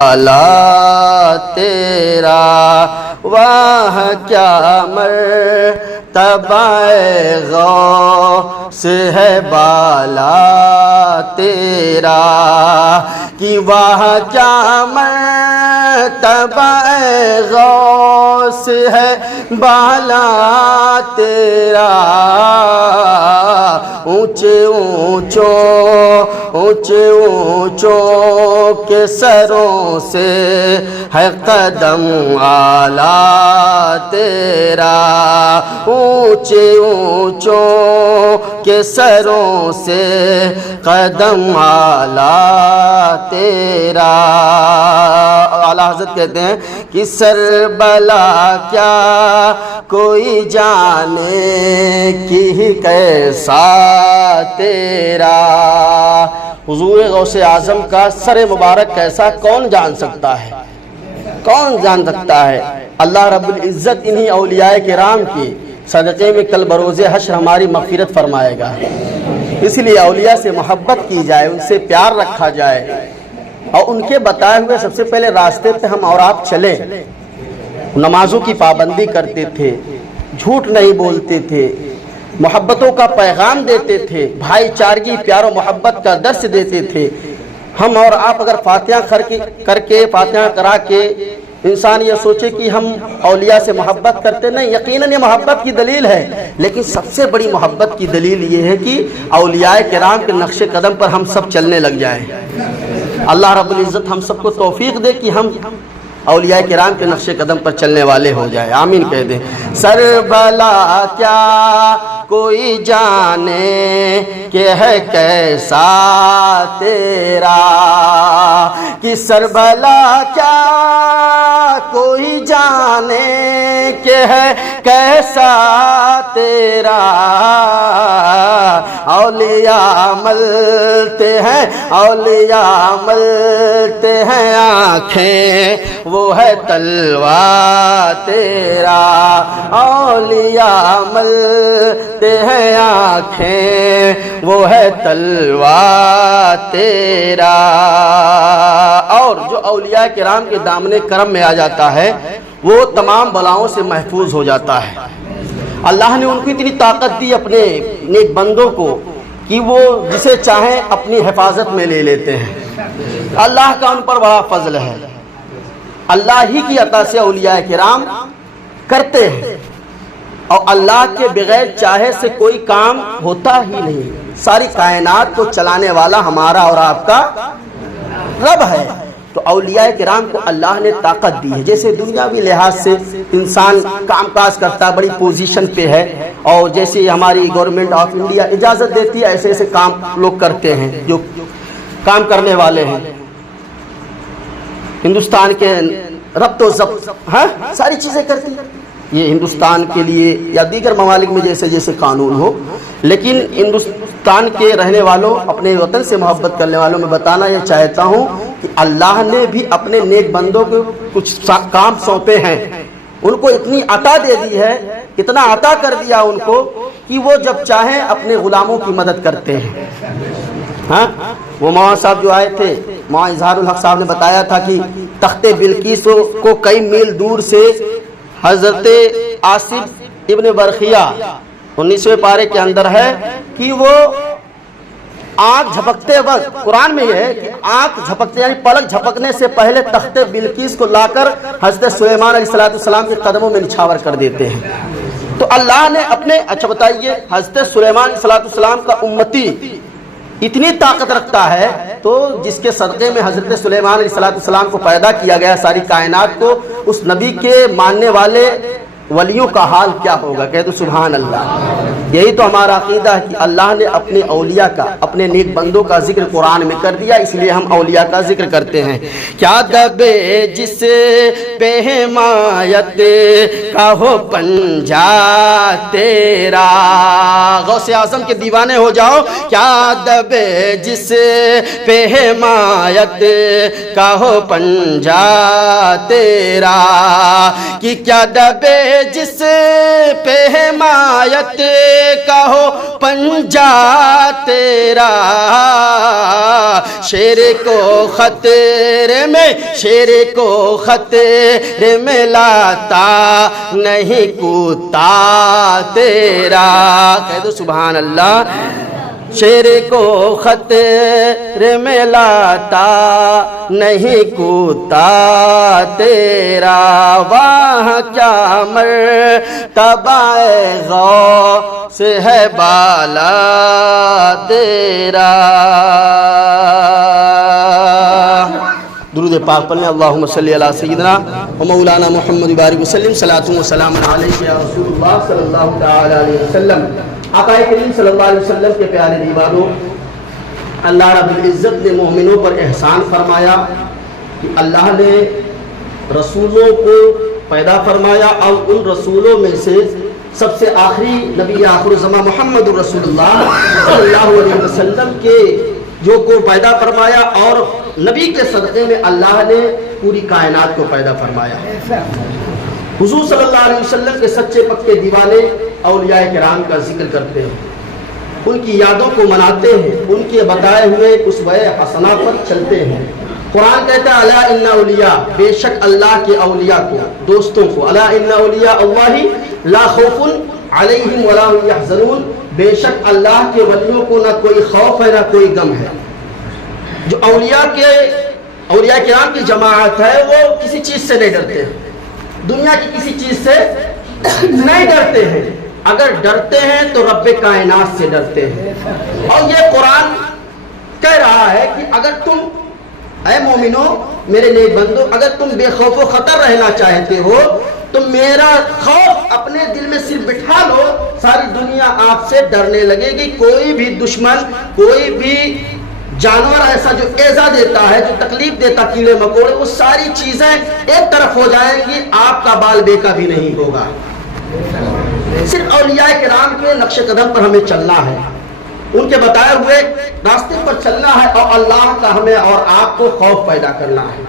اللہ تیرا واہ کیا مرتبہ غوث ہے بالا تیرا کہ واہ کیا مرتبہ غوث ہے بالا تیرا اونچے اونچوں کے سروں سے ہے قدم اعلیٰ تیرا اونچے اونچوں کے سروں سے قدم اعلیٰ تیرا۔ اعلیٰ حضرت کہتے ہیں کہ سر بلا کیا کوئی جانے کہ کیسا تیرا۔ حضور غوث اعظم کا سر مبارک کیسا کون جان سکتا ہے، کون جان سکتا ہے۔ اللہ رب العزت انہی اولیاء کرام کی صدقے میں کل بروز حشر ہماری مغفرت فرمائے گا۔ اس لیے اولیاء سے محبت کی جائے، ان سے پیار رکھا جائے اور ان کے بتائے ہوئے سب سے پہلے راستے پہ ہم اور آپ چلیں۔ نمازوں کی پابندی کرتے تھے، جھوٹ نہیں بولتے تھے، محبتوں کا پیغام دیتے تھے، بھائی چارگی پیار و محبت کا درس دیتے تھے۔ ہم اور آپ اگر فاتحہ کر کے فاتحہ کرا کے انسان یہ سوچے کہ ہم اولیاء سے محبت کرتے، نہیں، یقیناً یہ محبت کی دلیل ہے، لیکن سب سے بڑی محبت کی دلیل یہ ہے کہ اولیاء کرام کے نقش قدم پر ہم سب چلنے لگ جائیں۔ اللہ رب العزت ہم سب کو توفیق دے کہ ہم اولیاء کرام کے نقش قدم پر چلنے والے ہو جائے، آمین کہہ دیں۔ سر بلا کیا کوئی جانے کہ ہے کیسا تیرا، کہ سر بلا کیا کوئی جانے کہ ہے کیسا تیرا۔ اولیاء ملتے ہیں، اولیاء ملتے ہیں آنکھیں، وہ ہے تلوار تیرا۔ اولیاء ملتے ہیں آنکھیں، وہ ہے تلوار تیرا۔ اور جو اولیاء کرام کے دامن کرم میں آ جاتا ہے وہ تمام بلاؤں سے محفوظ ہو جاتا ہے۔ اللہ نے ان کو اتنی طاقت دی اپنے نیک بندوں کو کہ وہ جسے چاہیں اپنی حفاظت میں لے لیتے ہیں۔ اللہ کا ان پر بڑا فضل ہے، اللہ ہی کی عطا سے اولیاء کرام کرتے ہیں، اور اللہ کے بغیر چاہے سے کوئی کام ہوتا ہی نہیں۔ ساری کائنات کو چلانے والا ہمارا اور آپ کا رب ہے، تو اولیاء کرام کو اللہ نے طاقت دی ہے۔ جیسے دنیاوی لحاظ سے انسان کام کاج کرتا ہے، بڑی پوزیشن پہ ہے، اور جیسے ہماری گورنمنٹ آف انڈیا اجازت دیتی ہے، ایسے ایسے کام لوگ کرتے ہیں جو کام کرنے والے ہیں۔ ہندوستان کے ربط و ضبط ساری چیزیں کرتی ہیں یہ ہندوستان کے لیے یا دیگر ممالک میں جیسے جیسے قانون ہو، لیکن ہندوستان کے رہنے والوں، اپنے وطن سے محبت کرنے والوں میں بتانا یہ چاہتا ہوں کہ اللہ نے بھی اپنے نیک بندوں کو کچھ کام سونپے ہیں، ان کو اتنی عطا دے دی ہے، اتنا عطا کر دیا ان کو کہ وہ جب چاہیں اپنے غلاموں کی مدد کرتے ہیں۔ وہ مولانا صاحب جو آئے تھے، مولانا اظہار الحق صاحب نے بتایا تھا کہ تخت بلقیس کو کئی میل دور سے حضرت آصف ابن برخیہ 19ویں پارے کے اندر ہے کہ وہ آنکھ جھپکتے وقت، قرآن میں یہ ہے کہ آنکھ جھپکتے یعنی پلک جھپکنے سے پہلے تخت بلقیس کو لا کر حضرت سلیمان علیہ السلام کے قدموں میں نچھاور کر دیتے ہیں۔ تو اللہ نے اپنے، اچھا بتائیے، حضرت سلیمان علیہ السلام کا امتی اتنی طاقت رکھتا ہے تو جس کے صدقے میں حضرت سلیمان علیہ السلام کو پیدا کیا گیا ساری کائنات کو، اس نبی کے ماننے والے ولیوں کا حال کیا ہوگا؟ کہہ دو سبحان اللہ۔ یہی تو ہمارا عقیدہ ہے کہ اللہ نے اپنے اولیاء کا، اپنے نیک بندوں کا ذکر قرآن میں کر دیا، اس لیے ہم اولیاء کا ذکر کرتے ہیں۔ کیا دبے جس پہ حمایت کا ہو پنجا تیرا، غوث اعظم کے دیوانے ہو جاؤ۔ کیا دبے جس پہ حمایت کا ہو پنجا تیرا، کہ کیا دبے جس پہ حمایت کا ہو پنجا تیرا، شیر کو خطرے میں، شیر کو خطرے میں لاتا نہیں کوتا تیرا۔ کہہ دو سبحان اللہ۔ شیر کو خطرے میں لاتا نہیں کوتا تیرا، وہاں کیا مرتبہ غوث ہے بالا تیرا۔ درود پاک پڑھ لیں۔ اللہم صلی علی سیدنا و مولانا محمد بارک وسلم، صلاۃ و سلام علیک یا رسول اللہ صلی اللہ تعالی علیہ وسلم۔ آقا کریم صلی اللہ علیہ وسلم کے پیارے دیوانوں، اللہ رب العزت نے مومنوں پر احسان فرمایا کہ اللہ نے رسولوں کو پیدا فرمایا، اور ان رسولوں میں سے سب سے آخری نبی آخر الزمان محمد رسول اللہ صلی اللہ علیہ وسلم کے جو کو پیدا فرمایا، اور نبی کے صدقے میں اللہ نے پوری کائنات کو پیدا فرمایا۔ حضور صلی اللہ علیہ وسلم کے سچے پکے دیوانے اولیاء کرام کا ذکر کرتے ہیں، ان کی یادوں کو مناتے ہیں، ان کے بتائے ہوئے اسوہ حسنہ پر چلتے ہیں۔ قرآن کہتا ہے الا ان اولیاء، بے شک اللہ کے اولیاء کو، دوستوں کو، الا ان اولیاء اللہ لا خوف علیہم ولا هم یحزنون، بے شک اللہ کے ولیوں کو نہ کوئی خوف ہے نہ کوئی غم ہے۔ جو اولیاء کرام کی جماعت ہے وہ کسی چیز سے نہیں ڈرتے ہیں، دنیا کی کسی چیز سے نہیں ڈرتے ہیں، اگر ڈرتے ہیں تو رب کائنات سے ڈرتے ہیں۔ اور یہ قرآن کہہ رہا ہے کہ اگر تم اے مومنو، میرے نیک بندو، اگر تم بے خوف و خطر رہنا چاہتے ہو تو میرا خوف اپنے دل میں صرف بٹھا لو، ساری دنیا آپ سے ڈرنے لگے گی۔ کوئی بھی دشمن، کوئی بھی جانور ایسا جو ایذا دیتا ہے، جو تکلیف دیتا، کیڑے مکوڑے، وہ ساری چیزیں ایک طرف ہو جائیں گی، آپ کا بال بیکا بھی نہیں ہوگا۔ صرف اولیاء کرام کے نقش قدم پر ہمیں چلنا ہے، ان کے بتائے ہوئے راستے پر چلنا ہے، اور اللہ کا ہمیں اور آپ کو خوف پیدا کرنا ہے۔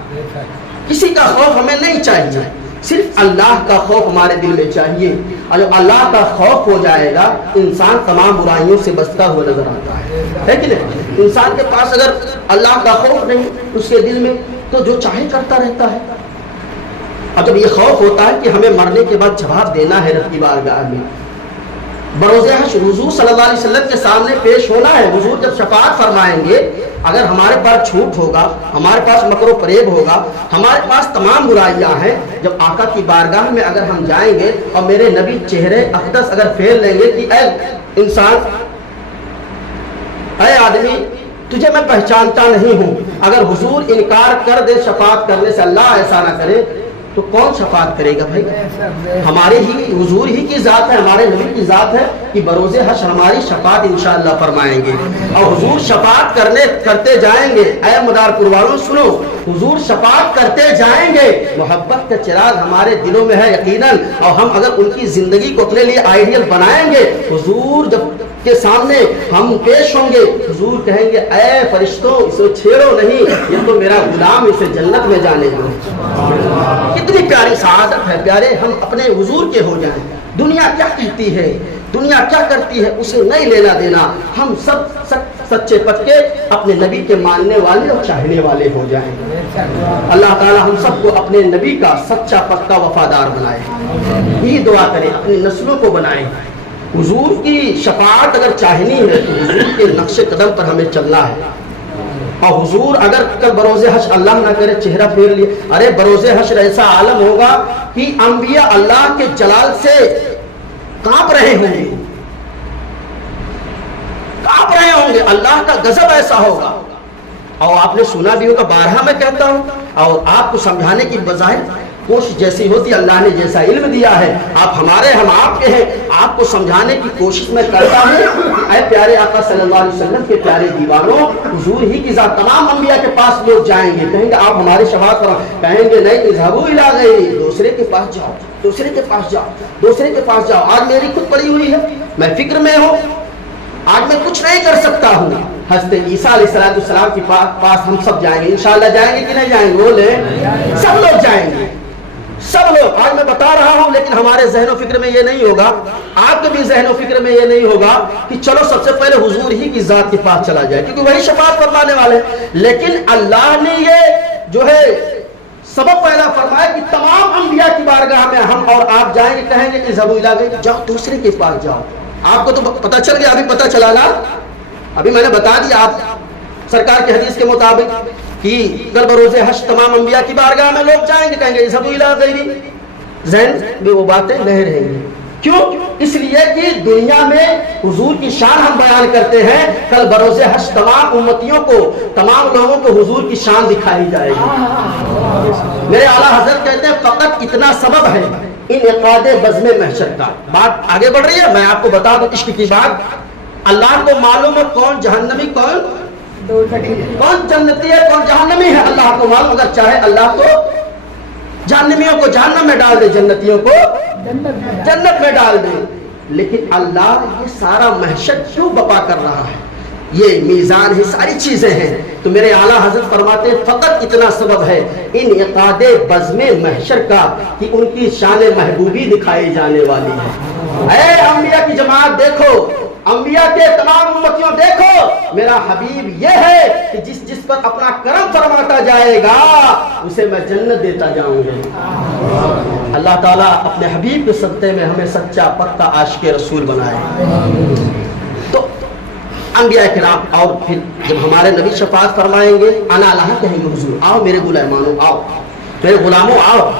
کسی کا خوف ہمیں نہیں چاہیے، صرف اللہ کا خوف ہمارے دل میں چاہیے، اور جب اللہ کا خوف ہو جائے گا انسان تمام برائیوں سے بچتا ہوا نظر آتا ہے کہ نہیں؟ انسان کے پاس اگر اللہ کا خوف نہیں اس کے دل میں تو جو چاہے کرتا رہتا ہے۔ اور جب یہ خوف ہوتا ہے کہ ہمیں مرنے کے بعد جواب دینا ہے رب کی بارگاہ میں، بروز حشر حضور صلی اللہ علیہ وسلم کے سامنے پیش ہونا ہے۔ حضور جب شفاعت فرمائیں گے، اگر ہمارے پاس جھوٹ ہوگا، ہمارے پاس مکر و فریب ہوگا، ہمارے پاس تمام برائیاں ہیں، جب آقا کی بارگاہ میں اگر ہم جائیں گے اور میرے نبی چہرے اقدس اگر پھیر لیں گے کہ اے انسان، اے آدمی، تجھے میں پہچانتا نہیں ہوں، اگر حضور انکار کر دے شفاعت کرنے سے، اللہ ایسا نہ کرے، تو کون شفاعت کرے گا بھائی؟ ہمارے ہی حضور ہی کی ذات ہے، ہمارے نبی کی ذات ہے کہ بروز حشر ہماری شفاعت انشاءاللہ فرمائیں گے، اور حضور شفاعت کرتے جائیں گے۔ اے مدار پور والوں سنو، حضور شفاعت کرتے جائیں گے، محبت کا چراغ ہمارے دلوں میں ہے یقیناً، اور ہم اگر ان کی زندگی کو اپنے لیے آئیڈیل بنائیں گے، حضور جب کے سامنے ہم پیش ہوں گے، حضور کہیں گے اے فرشتوں اسے چھیڑو نہیں، یہ تو میرا غلام، اسے جنت میں جانے دو۔ کتنی پیاری سعادت ہے پیارے، ہم اپنے حضور کے ہو جائیں۔ دنیا کیا کہتی ہے، دنیا کیا کرتی ہے، اسے نہیں لینا دینا، ہم سب سچے پکے اپنے نبی کے ماننے والے اور چاہنے والے ہو جائیں۔ اللہ تعالی ہم سب کو اپنے نبی کا سچا پکا وفادار بنائے، یہی دعا کریں، اپنی نسلوں کو بنائیں۔ حضور کی شفاعت اگر چاہنی ہے تو حضور کے نقش قدم پر ہمیں چلنا ہے، اور حضور اگر کل بروز حشر اللہ نہ کرے چہرہ پھیر لیے، ارے بروز حشر ایسا عالم ہوگا کہ انبیاء اللہ کے جلال سے کانپ رہے ہوں گے، کانپ رہے ہوں گے، اللہ کا غضب ایسا ہوگا۔ اور آپ نے سنا بھی ہوگا، بارہا میں کہتا ہوں، اور آپ کو سمجھانے کی بظاہر کوشش جیسی ہوتی، اللہ نے جیسا علم دیا ہے، آپ ہمارے ہم آپ کے ہیں، آپ کو سمجھانے کی کوشش میں کرتا ہوں۔ اے پیارے آقا صلی اللہ علیہ وسلم کے پیارے دیوانوں، حضور ہی کی ذات، تمام انبیاء کے پاس لوگ جائیں گے، کہیں گے آپ ہماری شفاعت کرو، کہیں گے نہیں، اذهبوا الی غیری، دوسرے کے پاس جاؤ، دوسرے کے پاس جاؤ، دوسرے کے پاس جاؤ۔ آج میری خود پڑی ہوئی ہے، میں فکر میں ہوں، آج میں کچھ نہیں کر سکتا ہوں۔ حضرت عیسیٰ علیہ السلام کے پاس ہم سب جائیں گے، انشاءاللہ جائیں گے کہ نہیں جائیں گے؟ بولے سب لوگ جائیں گے، سب لوگ، آج میں بتا رہا ہوں لیکن ہمارے ذہن و فکر میں یہ نہیں ہوگا، آپ کے بھی ذہن و فکر میں یہ نہیں ہوگا کہ چلو سب سے پہلے حضور ہی کی ذات کے پاس چلا جائے، کیونکہ وہی شفاعت فرمانے والے ہیں۔ لیکن اللہ نے یہ جو ہے سبب پیدا فرمایا کہ تمام انبیاء کی بارگاہ میں ہم اور آپ جائیں گے، کہیں گے کہ اذهبوا الی غیری، جاؤ دوسرے کے پاس جاؤ۔ آپ کو تو پتہ چل گیا، ابھی پتہ چلا نا، ابھی میں نے بتا دیا آپ سرکار کی حدیث کے مطابق کہ کل بروز حشر تمام انبیاء کی بارگاہ میں لوگ جائیں گے، کہیں گے اذهبوا الی غیری، ذہن میں وہ باتیں نہیں رہیں گی۔ کیوں؟ اس لیے کہ دنیا میں حضور کی شان ہم بیان کرتے ہیں، کل بروز حشر تمام امتیوں کو، تمام لوگوں کو حضور کی شان دکھائی جائے گی۔ میرے اعلیٰ حضرت کہتے ہیں فقط اتنا سبب ہے انعقاد بزم محشر کا۔ بات آگے بڑھ رہی ہے، میں آپ کو بتا دوں عشق کی بات۔ اللہ کو معلوم ہے کون جہنمی کون جنتی ہے کون جہنمی ہے، اللہ کو معلوم، اگر چاہے اللہ کو جہنمیوں کو جہنم میں ڈال دے، جنتیوں کو جنت میں ڈال دے، لیکن اللہ یہ سارا محشر کیوں بپا کر رہا ہے؟ یہ میزان ہے، ساری چیزیں ہیں۔ تو میرے اعلیٰ حضرت فرماتے ہیں فقط اتنا سبب ہے انعقاد بزم محشر کا کہ ان کی شان محبوبی دکھائی جانے والی ہے۔ اے انبیاء کی جماعت دیکھو، انبیاء کے تمام امتیوں دیکھو، میرا حبیب یہ ہے کہ جس جس پر اپنا کرم فرماتا جائے گا اسے میں جنت دیتا جاؤں گا۔ اللہ تعالیٰ اپنے حبیب کے صدقے میں ہمیں سچا پکا عاشق رسول بنائے۔ تو انبیاء کرام، اور پھر جب ہمارے نبی شفاعت فرمائیں گے، انا لہا کہیں گے حضور، آؤ میرے غلامانو، آؤ میرے غلاموں آؤ،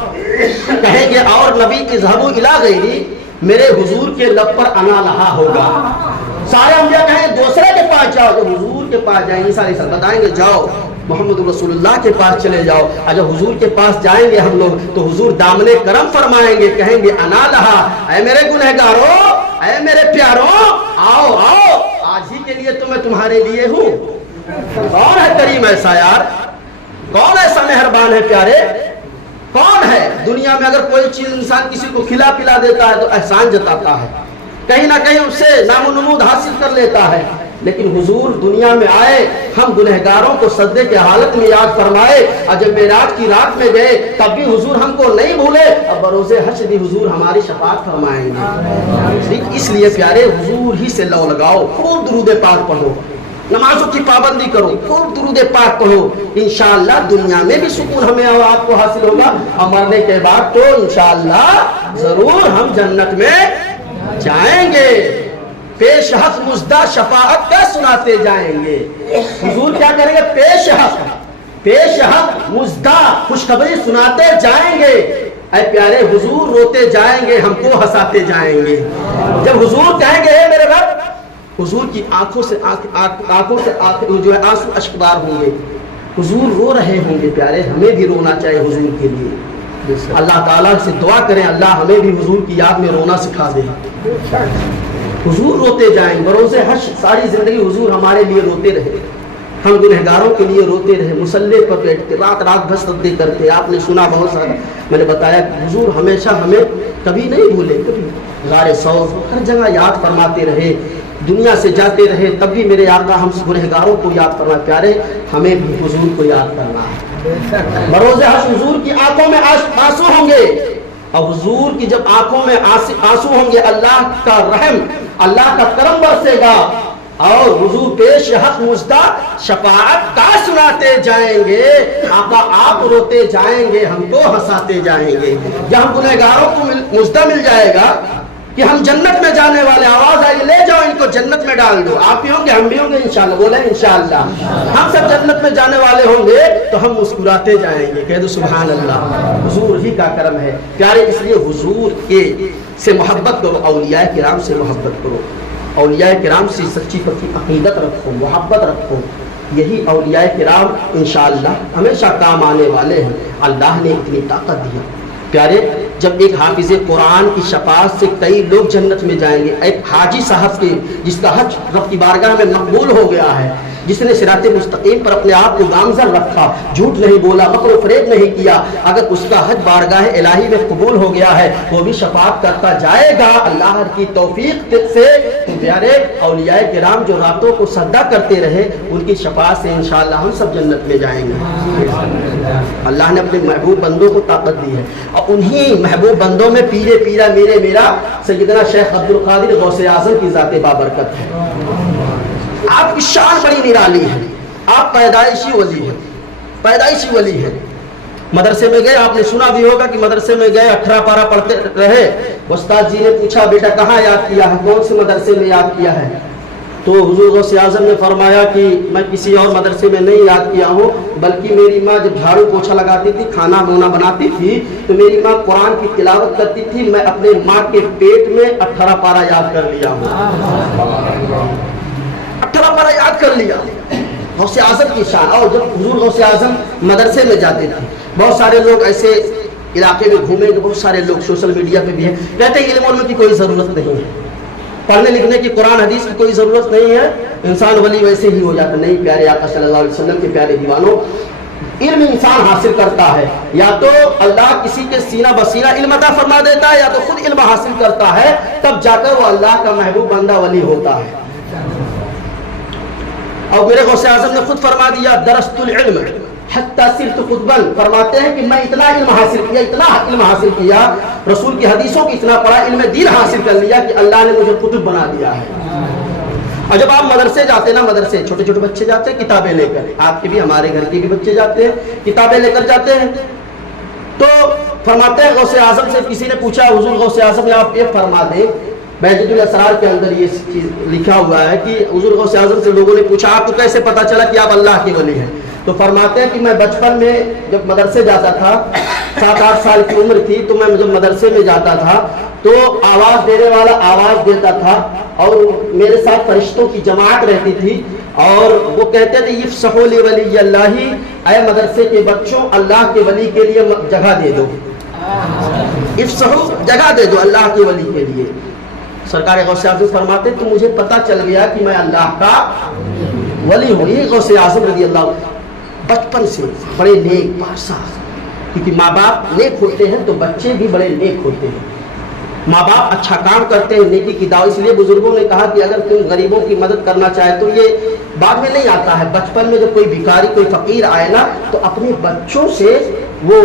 کہیں گے اور نبی اذهبوا الی غیری، میرے حضور کے لب پر انا لہا ہوگا۔ سارے انبیاء کہیں دوسرے کے پاس جاؤ، جب حضور کے پاس جائیں گے سارے بتائیں گے جاؤ محمد رسول اللہ کے پاس چلے جاؤ۔ جب حضور کے پاس جائیں گے ہم لوگ تو حضور دامن کرم فرمائیں گے، کہیں گے انا لہا، اے میرے گنہگاروں، اے میرے پیاروں، آؤ آؤ، آج ہی کے لیے تو میں تمہارے لیے ہوں۔ کون ہے کریم ایسا یار؟ کون ایسا مہربان ہے پیارے؟ کون ہے دنیا میں؟ اگر کوئی چیز انسان کسی کو کھلا پلا دیتا ہے تو احسان جتاتا ہے، کہیں نہ کہیں اس سے نام و نمود حاصل کر لیتا ہے، لیکن حضور دنیا میں آئے، ہم گنہگاروں کو سجدے کے حالت میں یاد فرمائے، اور جب معراج کی رات میں گئے تب بھی حضور ہم کو نہیں بھولے، اور بروز حشر بھی حضور ہماری شفاعت فرمائیں گے۔ اس لیے پیارے حضور ہی سے لو لگاؤ، خوب درود پاک پڑھو، نمازوں کی پابندی کرو، خوب درود پاک پڑھو، انشاءاللہ دنیا میں بھی سکون ہمیں اور آپ کو حاصل ہوگا، اور مرنے کے بعد تو انشاءاللہ ضرور ہم جنت میں جائیں گے۔ پیش حق مزدہ شفاعت کا سناتے جائیں گے۔ حضور کیا کریں گے؟ پیش حق مزدہ خوشخبری سناتے جائیں گے۔ اے پیارے حضور روتے جائیں گے، ہم کو ہنساتے جائیں گے۔ جب حضور کہیں گے اے میرے رب، حضور کی آنکھوں سے جو ہے آنسو اشکبار ہوں گے، حضور رو رہے ہوں گے۔ پیارے ہمیں بھی رونا چاہیے حضور کے لیے، اللہ تعالیٰ سے دعا کریں اللہ ہمیں بھی حضور کی یاد میں رونا سکھا دے۔ حضور روتے جائیں، بروز حشر ساری زندگی حضور ہمارے لیے روتے رہے، ہم گنہگاروں کے لیے روتے رہے، مصلی پر بیٹھتے رات رات بھر سجدے کرتے۔ آپ نے سنا بہت سارا، میں نے بتایا کہ حضور ہمیشہ ہمیں کبھی نہیں بھولے، کبھی غار ثور ہر جگہ یاد فرماتے رہے، دنیا سے جاتے رہے تب بھی میرے آقا ہم گنہگاروں کو یاد کرنا۔ پیارے ہمیں بھی حضور کو یاد کرنا ہے۔ بروز حشر حضور کی آنکھوں میں آنسو ہوں گے، اور حضور کی جب آنکھوں میں آنسو ہوں گے اللہ کا رحم، اللہ کا کرم برسے گا، اور حضور پیش حق مزدہ شفاعت کا سناتے جائیں گے۔ آقا آپ روتے جائیں گے، ہم کو ہنساتے جائیں گے۔ جب گنہگاروں کو مزدہ مل جائے گا کہ ہم جنت میں جانے والے، آواز آئی لے جاؤ ان کو جنت میں ڈال دو، آپ بھی ہوں گے ہم بھی ہوں گے انشاءاللہ، بولیں انشاءاللہ ہم سب جنت میں جانے والے ہوں گے، تو ہم مسکراتے جائیں گے، کہہ دو سبحان اللہ۔ حضور ہی کا کرم ہے پیارے، اس لیے حضور کے سے محبت کرو، اولیاء کرام سے محبت کرو، اولیاء کرام سے سچی پکی عقیدت رکھو، محبت رکھو، یہی اولیاء کرام انشاءاللہ ہمیشہ کام آنے والے ہیں۔ اللہ نے اتنی طاقت دی پیارے، جب ایک حافظ قرآن کی شفاعت سے کئی لوگ جنت میں جائیں گے، ایک حاجی صاحب کے جس کا حج رب کی بارگاہ میں مقبول ہو گیا ہے، جس نے صراط مستقیم پر اپنے آپ کو گامزن رکھا، جھوٹ نہیں بولا، مکر و فریب نہیں کیا، اگر اس کا حج بارگاہ الہی میں قبول ہو گیا ہے وہ بھی شفاعت کرتا جائے گا اللہ کی توفیق سے۔ پیارے اولیاء کرام جو راتوں کو سجدہ کرتے رہے، ان کی شفاعت سے انشاءاللہ ہم سب جنت میں جائیں گے۔ اللہ نے اپنے محبوب بندوں کو طاقت دی ہے، اور انہی محبوب بندوں میں پیرے پیرا میرے میرا سیدنا شیخ عبد القادر غوث اعظم کی ذات بابرکت ہے۔ آپ کی شان بڑی نرالی ہے، آپ پیدائشی ولی ہیں، پیدائشی ولی ہیں۔ مدرسے میں گئے، آپ نے سنا بھی ہوگا کہ مدرسے میں گئے 18 پارہ پڑھتے رہے، استاد جی نے پوچھا بیٹا کہاں یاد کیا ہے، کون سے مدرسے میں یاد کیا ہے؟ تو حضور غوث اعظم نے فرمایا کہ میں کسی اور مدرسے میں نہیں یاد کیا ہوں، بلکہ میری ماں جب جھاڑو پوچھا لگاتی تھی، کھانا بونا بناتی تھی، تو میری ماں قرآن کی تلاوت کرتی تھی، میں اپنے ماں کے پیٹ میں 18 پارہ یاد کر لیا ہوں، 18 پارہ یاد کر لیا۔ غوث اعظم کی شان۔ اور جب حضور غوث اعظم مدرسے میں جاتے تھے، بہت سارے لوگ ایسے علاقے میں گھومے کہ بہت سارے لوگ سوشل میڈیا پہ بھی ہیں، کہتے ہیں علم علم کی کوئی ضرورت نہیں ہے، پڑھنے لکھنے کی قرآن حدیث کی کوئی ضرورت نہیں ہے، انسان ولی ویسے ہی ہو جاتا۔ نہیں پیارے آقا صلی اللہ علیہ وسلم کے پیارے دیوانوں، علم انسان حاصل کرتا ہے، یا تو اللہ کسی کے سینہ بسینہ علم عطا فرما دیتا ہے، یا تو خود علم حاصل کرتا ہے، تب جا کر وہ اللہ کا محبوب بندہ ولی ہوتا ہے۔ اور میرے غوث اعظم نے خود فرما دیا درست العلم حتی صرت قطبا، فرماتے ہیں کہ میں اتنا علم حاصل کیا، رسول کی حدیثوں کی اتنا پڑھا، علم دین حاصل کر لیا کہ اللہ نے مجھے قطب بنا دیا ہے۔ اور جب آپ مدرسے جاتے ہیں نا، مدرسے چھوٹے چھوٹے بچے جاتے ہیں کتابیں لے کر، آپ کے بھی ہمارے گھر کے بھی بچے جاتے ہیں کتابیں لے کر جاتے ہیں، تو فرماتے ہیں غوث اعظم سے کسی نے پوچھا حضور غوث اعظم نے آپ یہ فرما دیں، بہجت الاسرار کے اندر یہ چیز لکھا ہوا ہے کہ حضور غوث اعظم سے لوگوں نے پوچھا آپ کو کیسے پتا چلا کہ آپ اللہ کے ولی ہیں؟ تو فرماتے ہیں کہ میں بچپن میں جب مدرسے جاتا تھا، 7-8 سال کی عمر تھی، تو میں جب مدرسے میں جاتا تھا تو آواز دینے والا آواز دیتا تھا، اور میرے ساتھ فرشتوں کی جماعت رہتی تھی، اور وہ کہتے تھے افسحوا لولی اللہ، اے مدرسے کے بچوں اللہ کے ولی کے لیے جگہ دے دو، افسحوا جگہ دے دو اللہ کے ولی کے لیے۔ سرکار غوث اعظم فرماتے تو مجھے پتا چل گیا کہ میں اللہ کا ولی ہوں۔ یہ غوث اعظم رضی اللہ بچپن سے بڑے نیک پارسا، کیونکہ ماں باپ نیک ہوتے ہیں تو بچے بھی بڑے نیک ہوتے ہیں، ماں باپ اچھا کام کرتے ہیں، نیکی کی دعوت۔ اس لیے بزرگوں نے کہا کہ اگر تم غریبوں کی مدد کرنا چاہے تو یہ بعد میں نہیں آتا ہے، بچپن میں جب کوئی بھکاری کوئی فقیر آئے نا تو اپنے بچوں سے وہ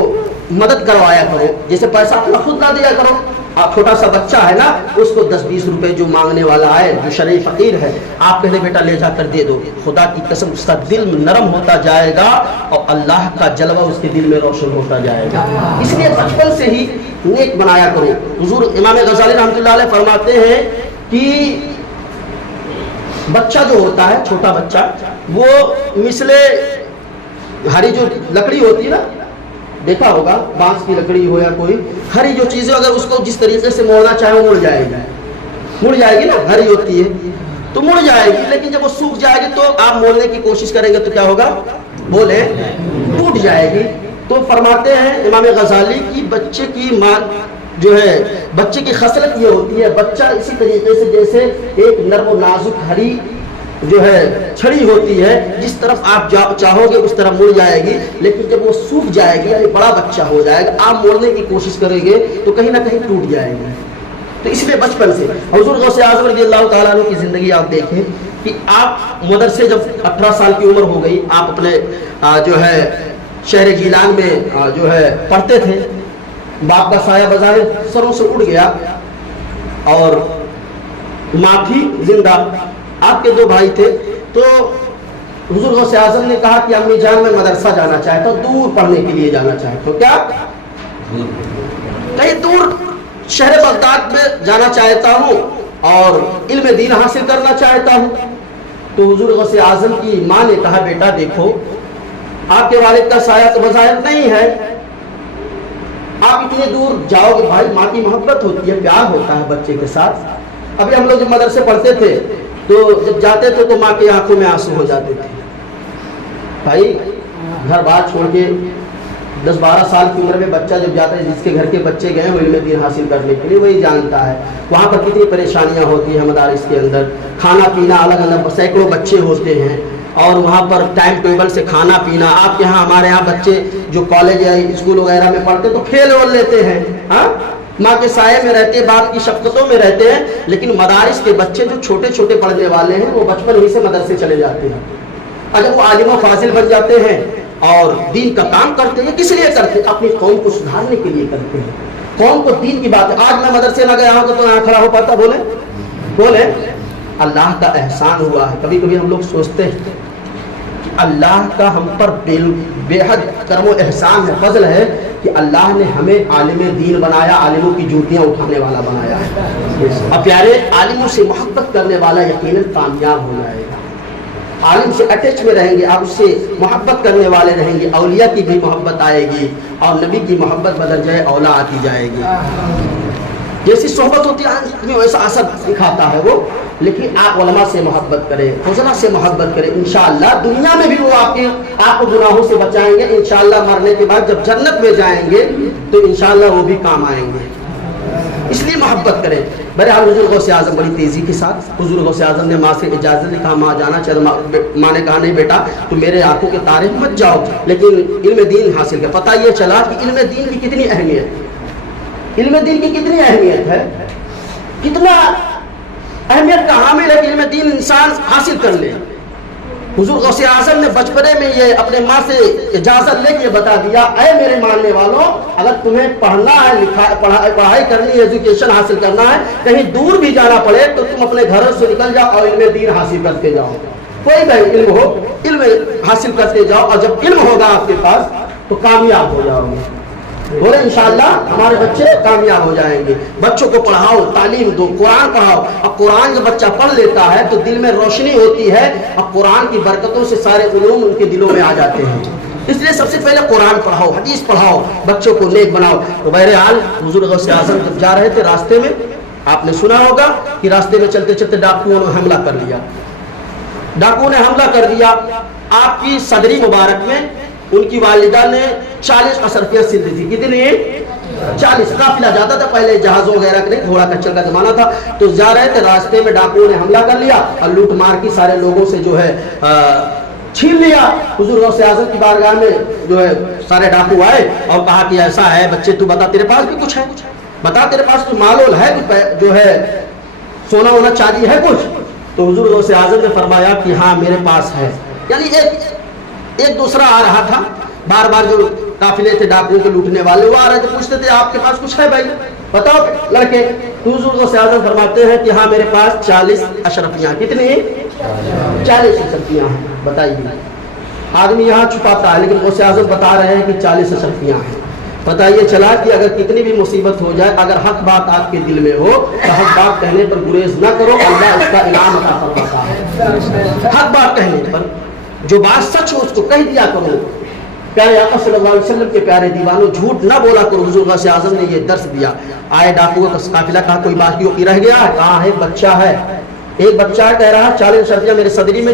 مدد کروایا کرو، جیسے پیسہ اپنا خود نہ دیا کرو۔ آپ چھوٹا سا بچہ ہے نا، اس کو 10-20 روپے جو مانگنے والا ہے، جو شرعی فقیر ہے، آپ کہنے بیٹا لے جا کر دے دو، خدا کی قسم اس کا دل نرم ہوتا جائے گا اور اللہ کا جلوہ اس کے دل میں روشن ہوتا جائے گا۔ اس لیے بچپن سے ہی نیک بنایا کرو۔ حضور امام غزالی رحمۃ اللہ علیہ فرماتے ہیں کہ بچہ جو ہوتا ہے، چھوٹا بچہ، وہ مثل ہری جو لکڑی ہوتی ہے نا، دیکھا ہوگا بانس کی لکڑی ہو یا کوئی ہری جو چیزیں، اگر اس کو جس طریقے سے موڑنا چاہے مڑ جائے گی نا، ہری ہوتی ہے تو مڑ جائے گی، لیکن جب وہ سوکھ جائے گی تو آپ موڑنے کی کوشش کریں گے تو کیا ہوگا؟ بولے ٹوٹ جائے گی۔ تو فرماتے ہیں امام غزالی کی بچے کی ماں جو ہے، بچے کی خصلت یہ ہوتی ہے، بچہ اسی طریقے سے جیسے ایک نرم و نازک ہری جو ہے چھڑی ہوتی ہے، جس طرف آپ چاہو گے اس طرف مڑ جائے گی، لیکن جب وہ سوکھ جائے گی، یعنی بڑا بچہ ہو جائے گا، آپ موڑنے کی کوشش کریں گے تو کہیں نہ کہیں ٹوٹ جائے گی۔ تو اس لیے بچپن سے حضور غوث اعظم رضی اللہ تعالیٰ عنہ کی زندگی آپ دیکھیں کہ آپ مدرسے جب 18 سال کی عمر ہو گئی، آپ اپنے جو ہے شہر گیلان میں جو ہے پڑھتے تھے، باپ کا سایہ بظاہر سروں سے اڑ گیا اور ماں تھی زندہ، آپ کے 2 بھائی تھے، تو حضور غوث اعظم نے کہا کہ امی جان میں مدرسہ جانا چاہتا ہوں، دور پڑھنے کے لیے جانا چاہتا ہوں، کیا کہیں دور شہر بغداد میں جانا چاہتا ہوں اور علم دین حاصل کرنا چاہتا ہوں۔ تو حضور غوث اعظم کی ماں نے کہا بیٹا دیکھو آپ کے والد کا سایہ تو بظاہر نہیں ہے، آپ اتنے دور جاؤ گے، بھائی ماں کی محبت ہوتی ہے، پیار ہوتا ہے بچے کے ساتھ۔ ابھی ہم لوگ جب مدرسے پڑھتے تھے تو جب جاتے تھے تو ماں کی آنکھوں میں آنسو ہو جاتے تھے، بھائی گھر بار چھوڑ کے 10-12 سال کی عمر میں بچہ جب جاتا ہے، جس کے گھر کے بچے گئے ہیں علم دین حاصل کرنے کے لیے، وہی جانتا ہے وہاں پر کتنی پریشانیاں ہوتی ہیں مدارس کے اندر، کھانا پینا الگ الگ، سینکڑوں بچے ہوتے ہیں اور وہاں پر ٹائم ٹیبل سے کھانا پینا۔ آپ کے یہاں ہمارے یہاں بچے جو کالج یا اسکول وغیرہ میں پڑھتے تو کھیل اور لیتے ہیں، ہاں ماں کے سائے میں رہتے ہیں، باپ کی شفقتوں میں رہتے ہیں، لیکن مدارس کے بچے جو چھوٹے چھوٹے پڑھنے والے ہیں وہ بچپن ہی سے مدرسے چلے جاتے ہیں۔ اگر وہ عالم و فاضل بن جاتے ہیں اور دین کا کام کرتے ہیں، کس لیے کرتے ہیں؟ اپنی قوم کو سدھارنے کے لیے کرتے ہیں، قوم کو دین کی بات ہے۔ آج میں مدرسے نہ گیا ہوں تو یہاں کھڑا ہو پاتا؟ بولے اللہ کا احسان ہوا ہے۔ کبھی کبھی ہم لوگ سوچتے ہیں اللہ کا ہم پر بے حد کرم و احسان ہے، فضل ہے کہ اللہ نے ہمیں عالم دین بنایا، عالموں کی جوتیاں اٹھانے والا بنایا ہے۔ اور پیارے عالموں سے محبت کرنے والا یقیناً کامیاب ہو جائے گا۔ عالم سے اٹیچ میں رہیں گے، آپ اس سے محبت کرنے والے رہیں گے، اولیاء کی بھی محبت آئے گی اور نبی کی محبت بدل جائے اولا آتی جائے گی۔ جیسی صحبت ہوتی ہے ویسا اثر دکھاتا ہے وہ، لیکن آپ علماء سے محبت کریں، فضلاء سے محبت کریں، انشاءاللہ دنیا میں بھی وہ آپ کو گناہوں سے بچائیں گے، انشاءاللہ مرنے کے بعد جب جنت میں جائیں گے تو انشاءاللہ وہ بھی کام آئیں گے۔ اس لیے محبت کریں۔ بہرحال حضور غوث اعظم بڑی تیزی کے ساتھ، حضور غوث اعظم نے ماں سے اجازت لی، کہا ماں جانا چاہے، ماں نے کہا نہیں بیٹا تم میرے آنکھوں کے تارے مت جاؤ، لیکن علم دین حاصل کر۔ پتہ یہ چلا کہ علم دین کی کتنی اہمیت، علم دین کی کتنی اہمیت ہے، کتنا اہمیت کا حامل ہے کہ علم دین انسان حاصل کر لے۔ حضور غوث اعظم نے بچپنے میں یہ اپنے ماں سے اجازت لے کے بتا دیا، اے میرے ماننے والوں اگر تمہیں پڑھنا ہے، پڑھائی کرنی ہے، ایجوکیشن حاصل کرنا ہے، کہیں دور بھی جانا پڑے تو تم اپنے گھر سے نکل جاؤ اور علم دین حاصل کرتے جاؤ، کوئی بھی علم ہو علم حاصل کرتے جاؤ، اور جب علم ہوگا آپ کے پاس تو کامیاب ہو جاؤ گے۔ بولے انشاءاللہ ہمارے بچے کامیاب ہو جائیں گے۔ بچوں کو پڑھاؤ، تعلیم دو، قرآن پڑھاؤ، اور قرآن جب بچہ پڑھ لیتا ہے تو دل میں روشنی ہوتی ہے، اور قرآن کی برکتوں سے سارے علوم ان کے دلوں میں آ جاتے ہیں۔ اس لیے سب سے پہلے قرآن پڑھاؤ، حدیث پڑھاؤ، بچوں کو نیک بناؤ۔ تو بہرحال حضور غوث اعظم جب جا رہے تھے راستے میں، آپ نے سنا ہوگا کہ راستے میں چلتے چلتے ڈاکوؤں نے حملہ کر لیا، ڈاکوؤں نے حملہ کر دیا۔ آپ کی صدری مبارک میں ان کی والدہ نے 40 اشرفیاں سل دی تھی۔ کتنی؟ 40۔ قافلہ جاتا تھا پہلے، جہاز وغیرہ کے نہیں، گھوڑا کچل کا زمانہ تھا، تو جا رہے تھے راستے میں ڈاکوؤں نے حملہ کر لیا اور لوٹ مار کی سارے لوگوں سے جو ہے چھین لیا۔ حضور غوث اعظم کی بارگاہ میں جو ہے سارے ڈاکو آئے اور کہا کہ ایسا ہے بچے تو بتا تیرے پاس بھی کچھ ہے، بتا تیرے پاس تو مال ہے جو ہے سونا وونا چاندی ہے کچھ؟ تو حضور غوث اعظم نے فرمایا کہ ہاں میرے پاس ہے۔ یعنی ایک دوسرا آ رہا تھا، بار بار جو قافلے تھے ڈاکوؤں کے لوٹنے والے وہ آ رہے تھے، پوچھتے تھے آپ کے پاس کچھ ہے بھائی بتاؤ لڑکے؟ تو حضور غوث اعظم فرماتے ہیں کہ ہاں میرے پاس 40 اشرفیاں۔ کتنی؟ 40 اشرفیاں ہیں۔ بتائیے، آدمی یہاں چھپاتا ہے لیکن غوث اعظم بتا رہے ہیں کہ 40 اشرفیاں ہیں۔ پتہ یہ چلا کہ اگر کتنی بھی مصیبت ہو جائے، اگر حق بات آپ کے دل میں ہو تو حق بات کہنے پر گریز نہ کرو، اللہ اس کا انعام عطا فرماتا ہے۔ حق بات کہنے پر جو بات سچ ہو اس کو کہہ دیا کرو۔ پیارے آقا صلی اللہ علیہ وسلم کے پیارے دیوانوں، جھوٹ نہ بولا کرو۔ حضور غوث اعظم نے یہ درس دیا۔ آئے ڈاکوؤں کا قافلہ، کہا کوئی باقیوں کی رہ گیا ہے؟ کہاں ہے؟ بچہ ہے، ایک بچہ ہے، کہہ رہا 40 اشرفیاں میرے صدری میں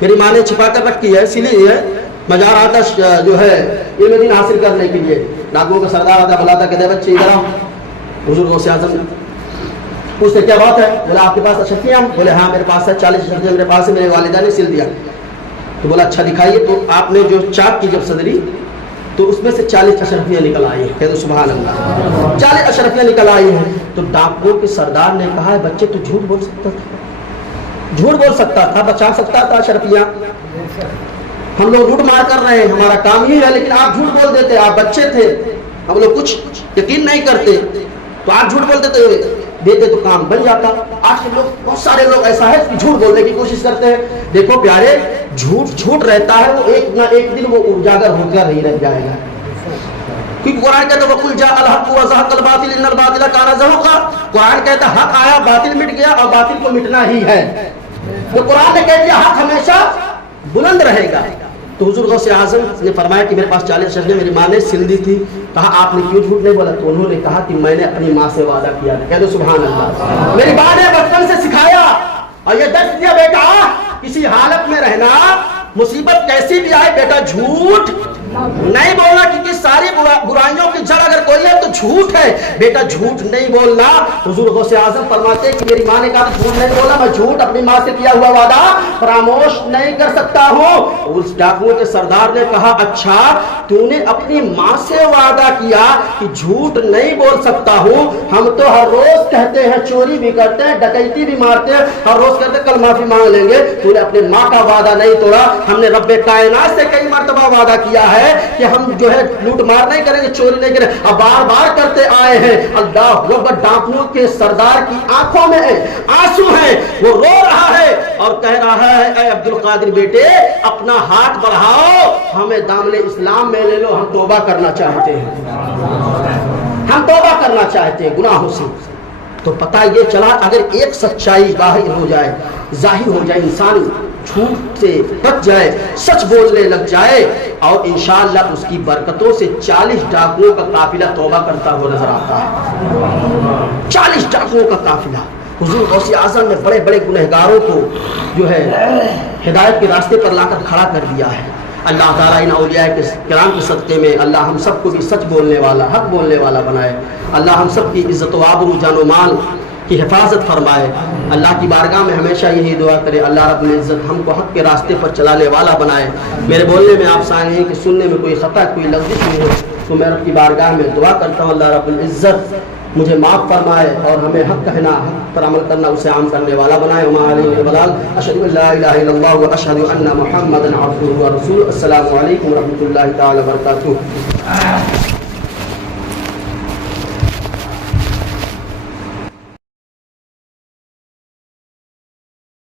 میری ماں نے چھپا کر رکھی ہے، اسی لیے میں جا رہا تھا جو ہے علم دین حاصل کرنے کے لیے۔ ڈاکوؤں کا سردار آتا بلاتا، کہتے ہیں بچے ادھر آؤ۔ حضور غوث اعظم پوچھتے کیا بات ہے؟ بولا آپ کے پاس اشرفیاں؟ بولے ہاں میرے پاس ہے، 40 اشرفیاں میرے پاس ہے، میرے والدہ نے سل دیا۔ تو بولا اچھا دکھائیے۔ تو آپ نے جو چاک کی جب صدری تو اس میں سے 40 اشرفیاں نکل آئی ہیں۔ کہہ دو سبحان اللہ، 40 اشرفیاں نکل آئی ہیں۔ تو ڈاکوؤں کے سردار نے کہا بچے تو جھوٹ بول سکتا تھا، جھوٹ بول سکتا تھا، بچا سکتا تھا اشرفیاں۔ ہم لوگ لوٹ مار کر رہے ہیں، ہمارا کام ہی ہے، لیکن آپ جھوٹ بول دیتے، آپ بچے تھے، ہم لوگ کچھ یقین نہیں کرتے تو آپ جھوٹ بول دیتے تو کام بن جاتا۔ آج کے لوگ، بہت سارے لوگ ایسا ہے کہ جھوٹ بولنے کی کوشش کرتے ہیں۔ دیکھو پیارے، جھوٹ رہتا ہے، وہ ایک نہ ایک دن وہ اجاگر ہو کر ہی رہ جائے گا، کیونکہ قرآن کہتا ہے وَقُلْ جَاءَ الْحَقُّ وَزَهَقَ الْبَاطِلُ إِنَّ الْبَاطِلَ كَانَ زَهُوقًا۔ قرآن کہتا ہے حق آیا، باطل مٹ گیا، اور باطل کو مٹنا ہی ہے۔ تو قرآن نے کہہ دیا حق ہمیشہ بلند رہے گا۔ تو حضور غوث اعظم نے فرمایا کہ میرے پاس 40 اشرفیاں میری ماں نے سل دی تھی۔ کہا آپ نے کیوں جھوٹ نہیں بولا؟ تو انہوں نے کہا کہ میں نے اپنی ماں سے وعدہ کیا تھا۔ کہہ دو سبحان اللہ، میری ماں نے بچپن سے سکھایا اور یہ درس دیا، بیٹا کسی حالت میں رہنا، مصیبت کیسی بھی آئے بیٹا جھوٹ نہیں بولنا، کیونکہ ساری برائیوں کی جڑ اگر کوئی ہے تو جھوٹ ہے بیٹا جھوٹ نہیں بولنا. حضور غوث اعظم فرماتے ہیں کہ میری ماں نے کہا جھوٹ نہیں بولنا, میں جھوٹ اپنی ماں سے کیا ہوا وعدہ فراموش نہیں کر سکتا ہوں. اس ڈاکوؤں کے سردار نے کہا اچھا تو نے اپنی ماں سے وعدہ کیا کہ جھوٹ نہیں بول سکتا ہوں, ہم تو ہر روز کہتے ہیں چوری بھی کرتے ہیں ڈکیتی بھی مارتے ہیں, ہر روز کہتے ہیں کل معافی مانگ لیں گے, تو نے اپنے ماں کا وعدہ نہیں توڑا. ہم نے رب کائنات سے کئی مرتبہ وعدہ کیا ہے کہ ہم جو ہے لوٹ مار نہیں کریں گے, چوری نہیں کریں گے, اب بار بار کرتے آئے ہیں. اللہ اکبر. ڈاکوؤں کے سردار کی آنکھوں میں آنسو ہیں, وہ رو رہا ہے اور کہہ رہا ہے اے عبد القادر بیٹے اپنا ہاتھ بڑھاؤ, ہمیں دامن اسلام میں لے لو, ہم توبہ کرنا چاہتے ہیں, ہم توبہ کرنا چاہتے ہیں گناہوں سے. تو پتہ یہ چلا اگر ایک سچائی ظاہر ہو جائے, ظاہر ہو جائے, انسان جھوٹ سے بچ جائے, سچ بولنے لگ جائے, اور انشاءاللہ اس کی برکتوں سے 40 ڈاکوؤں کا قافلہ توبہ کرتا ہوا نظر آتا ہے. 40 ڈاکوؤں کا قافلہ. حضور غوث اعظم نے بڑے بڑے گنہگاروں کو جو ہے ہدایت کے راستے پر لا کر کھڑا کر دیا ہے. اللہ تعالیٰ ان اولیاء کرام کے صدقے میں اللہ ہم سب کو بھی سچ بولنے والا, حق بولنے والا بنائے. اللہ ہم سب کی عزت و آبرو جان و مال کی حفاظت فرمائے. اللہ کی بارگاہ میں ہمیشہ یہی دعا کرے اللہ رب العزت ہم کو حق کے راستے پر چلانے والا بنائے. میرے بولنے میں آپ سامعین کہ سننے میں کوئی خطا کوئی لغزش نہیں ہو تو میں رب کی بارگاہ میں دعا کرتا ہوں اللہ رب العزت مجھے معاف فرمائے اور ہمیں حق کہنا, حق پر عمل کرنا اسے عام کرنے والا بنائے. وما علیہ البلاغ. اشہد ان لا الہ الا اللہ واشہد ان محمدا عبدہ ورسولہ. السلام علیکم ورحمۃ اللہ تعالی وبرکاتہ.